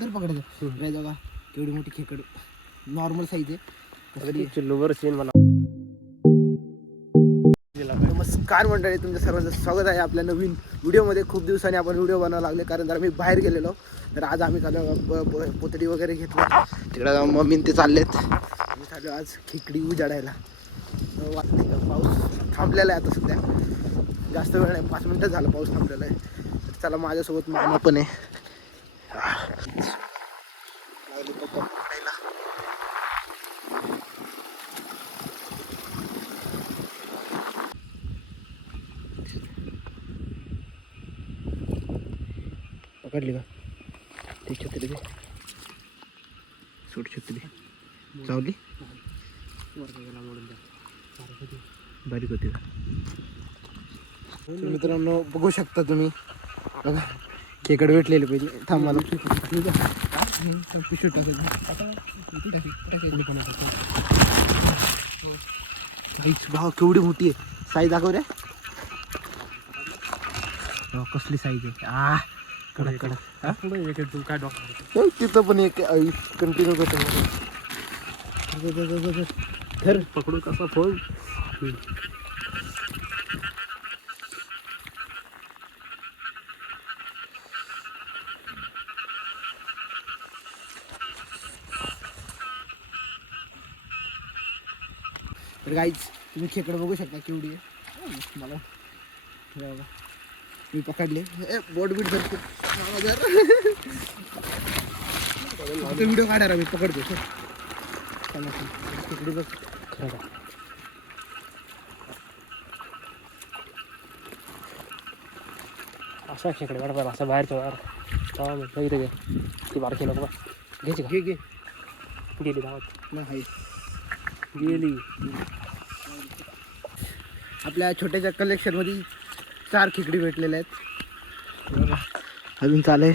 तर पकडायचं काय बघा केवढी मोठी खेकड नॉर्मल साईज आहे. लोवर सीन म्हणा. नमस्कार मंडळी, तुमच्या सर्वांचं स्वागत आहे आपल्या नवीन व्हिडिओमध्ये. खूप दिवसांनी आपण व्हिडिओ बनवायला लागले कारण जरा मी बाहेर गेलेलो. तर आज आम्ही चाललो पोतडी वगैरे घेतली तिकडं, मम्मी ते चाललेत. आम्ही चाललो आज खेकडी उजाडायला. पाऊस थांबलेला आहे आता सध्या, जास्त वेळ नाही, 5 मिनटं झालं पाऊस थांबलेला आहे. तर चला माझ्यासोबत मामा पण आहे. पकडली का ती छत्री दे, सोड छत्री चावली, बारीक होती का. मित्रांनो बघू शकता तुम्ही, बघा खेकड भेटलेली पाहिजे. थांब मला पिशवी भाव केवढी मोठी आहे. साईज दाखव रे, कसली साईज आहे. कडक कडक काय डॉक्टर तिथं पण एक कंटिन्यू करतो. धर पकडून कसा फोन. तर गाईज तुम्ही खेकडं बघू शकता केवढी आहे. मला बघा मी पकडले. बोट बीट धरतो व्हिडिओ काढायला मी पकडतो. खेकडी बघ असा खेकडे काढ बरं, असा बाहेरच्या बाहेर इथे घे. ती बारकी नको घ्यायची का. घे घे गेली धावत नाही गेली. आपल्या छोट्याच्या कलेक्शनमध्ये 4 खेकडी भेटलेल्या आहेत. बघा अजून चालू आहे.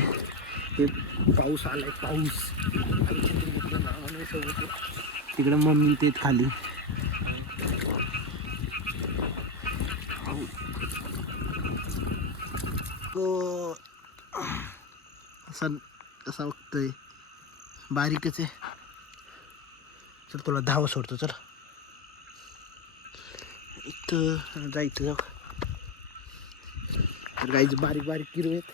हे पाऊस आलाय, पाऊस. तिकडं मम्मी तेच खाली. तो असा बघतोय, बारीकच आहे. चल तुला धावा सोडतो. चल इथं जायचं जाऊ. तर गाईच बारीक बारीक किरो आहेत.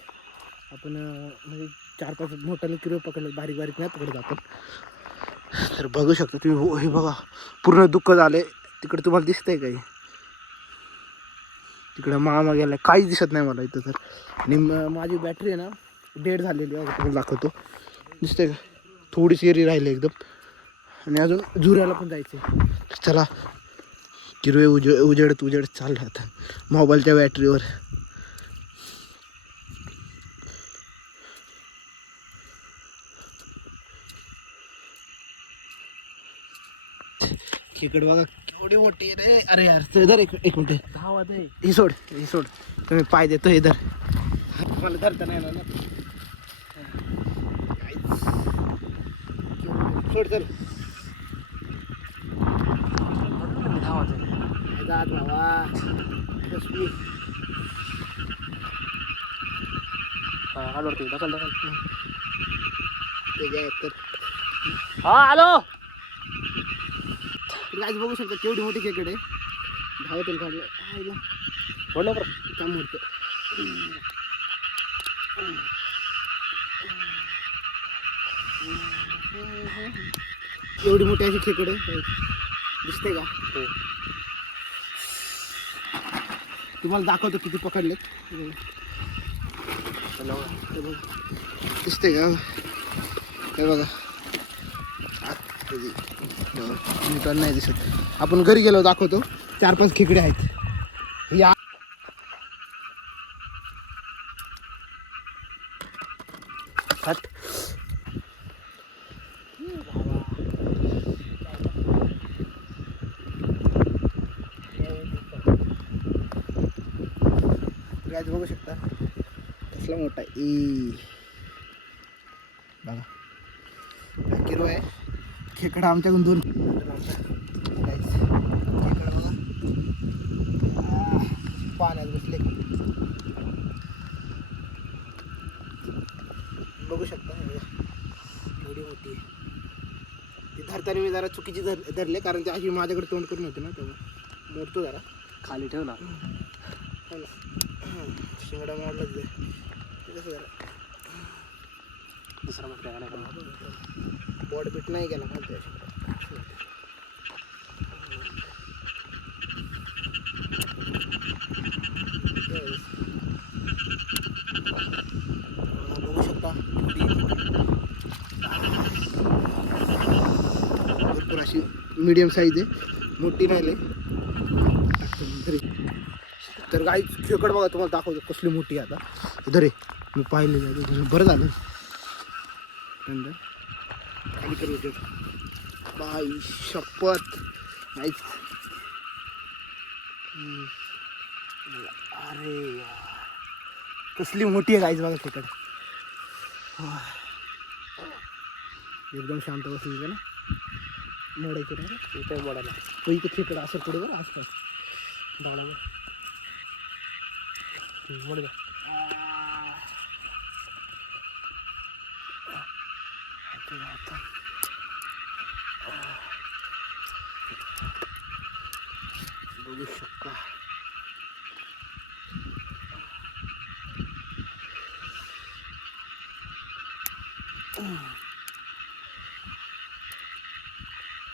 आपण म्हणजे 4-5 मोठाले किरो पकडले, बारीक बारीक नाही पकडत आपण. तर बघू शकता तुम्ही, हे बघा पूर्ण दुःख झालंय. तिकडे तुम्हाला दिसतंय काही, तिकडं मामा गेलाय, काहीच दिसत नाही मला इथं. तर आणि माझी बॅटरी आहे ना डेड झालेली आहे, तुम्हाला दाखवतो. दिसतंय का, थोडीच एरी राहिली एकदम. आणि अजून झुऱ्याला पण जायचं. चला किरवे उजेडत चाललं आता मोबाईलच्या बॅटरीवर. खेकड बघा केवढी मोठी आहे रे. अरे यार इधर एक मिनिट, धावत आहे. ही सोड तुम्ही पाय देतो इधर. मला धरता नाही ना. सोड चल धावत आहे. जात बाबा. आलोडते ढकल ढकल. ते तर हा आलो. गाईज बघू शकता केवढी मोठी खेकड आहे. धावतील काढलं आईला बोल बरं. काम होतं. एवढी मोठी अशी खेकड आहे, दिसते का. तुम्हाला दाखवतो किती पकडलेत. दिसते का, हे बघा मीटर नाही दिसत. आपण घरी गेलो दाखवतो. 4-5 खेकडे आहेत. या हट. गॅस बघू शकता कसला मोठा आहे. बघा किलो आहे. खेकडा आमच्याकडून 2 पाण्यात बसले. बघू शकता मोडताना मी जरा चुकीची धरले, कारण ते अशी माझ्याकडे तोंड करून होते ना, तेव्हा मोडतो जरा. खाली ठेव ना. शिंगडा मोडलाच ते कसं जरा दुसरा मग काय नाही. बोट बीट नाही गेला ना त्या बघू शकता. भरपूर अशी मीडियम साईज आहे, मोठी नाही लय. तर गाई खेकड बघा, तुम्हाला दाखवतो कसली मोठी आहे आता. धरे मी पाहिले बरं झालं. नंतर खाली करू बाई शपथ नाहीच. अरे यार कसली मोठी आहे गाईच बघा खेकड. एकदम शांत बसली ना, मोडायचं ना इथे मोडायला तो इथे खेकड असं पुढे बरं असतं. धावला मोड द्या. बघू शकता.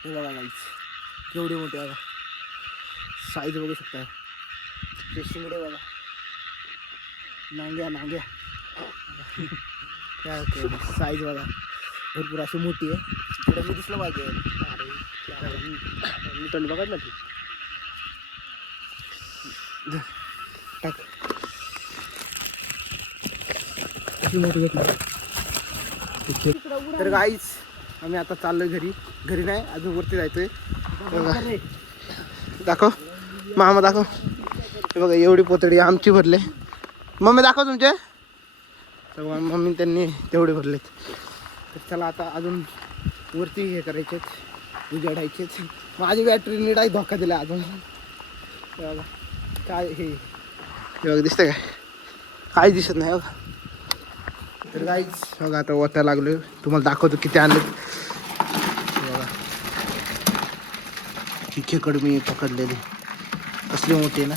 हे बघा गाईच केवढी मोठी आहे, साईज बघू शकता. ते शिंगडे बघा, नांग्या साईज बघा भरपूर अशी मोठी आहे. पुढे मी दिसलं पाहिजे. मी तोंड बघितलं की टाक अशी मोठी घेतली. तर गाईच आम्ही आता चाललोय घरी नाही अजून, वरती जायचोय. दाखव मामा दाखव. हे बघा एवढी पोतडी आमची भरले. मम्मी दाखव तुमचे. तर मम्मी त्यांनी तेवढे भरलेत. तर चला आता अजून वरती हे करायचेत, उजाडायचेच. माझी बॅटरी नीट धोका दिला अजून. बघा काय हे बघा दिसतंय काय, काय दिसत नाही बघा. तर गाईच बघा आता ओता लागलोय, तुम्हाला दाखवतो किती आणलेत. बघा ही खेकड मी पकडलेली कसली मोठी आहे ना.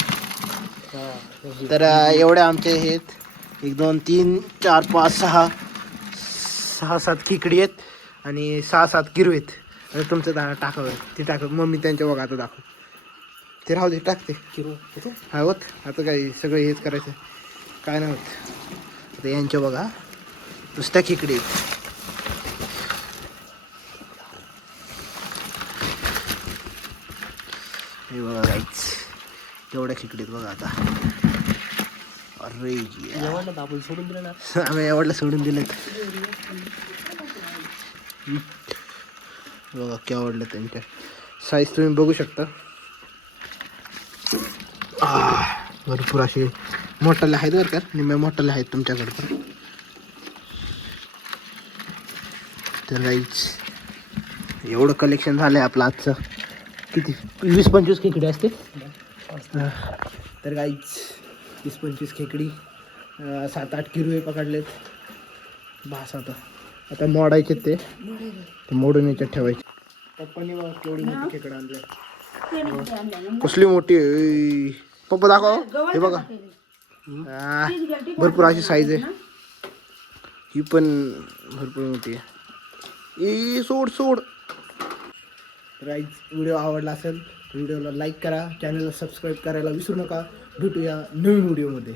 तर एवढे आमचे आहेत 1 2 3 4 5 6 6 7 खेकडी आहेत आणि 6 7 किरू आहेत. आता तुमचं टाकावं ते टाकावं. मम्मी त्यांच्या बघा आता दाखव. ते राहू दे टाकते किरू हा होत. आता काय सगळं हेच करायचं काय नाही होत. आता यांच्या बघा नुसत्या खेकडी आहेत. हे बघा गाईच तेवढ्या खेकडीत बघा आता. अरे एवढं आपण सोडून दिलं ना. आम्ही एवढं सोडून दिलेत बघा केवढलं. त्यांच्या साईज तुम्ही बघू शकता. भरपूर असे मोठाले आहेत बरं का, निम्मे मोठाले आहेत तुमच्याकडे पण. तर गाईच एवढं कलेक्शन झालं आहे आपलं आजचं. किती 20-25 खेकडे असते. तर गाईच 20-25 खेकडी 7-8 किरुळे पकडलेत. बास आता मोडायचे ते मोडून याच्यात ठेवायचे. पप्पांनी बघा केवढी मोठी खेकडं आणली. कसली मोठी आहे पप्पा दाखव. हे बघा भरपूर अशी साईज आहे. ही पण भरपूर मोठी आहे. सोड. राईज व्हिडिओ आवडला असेल व्हिडिओला लाईक करा, चॅनलला सबस्क्राईब करायला विसरू नका. भेटूया नवीन व्हिडिओमध्ये.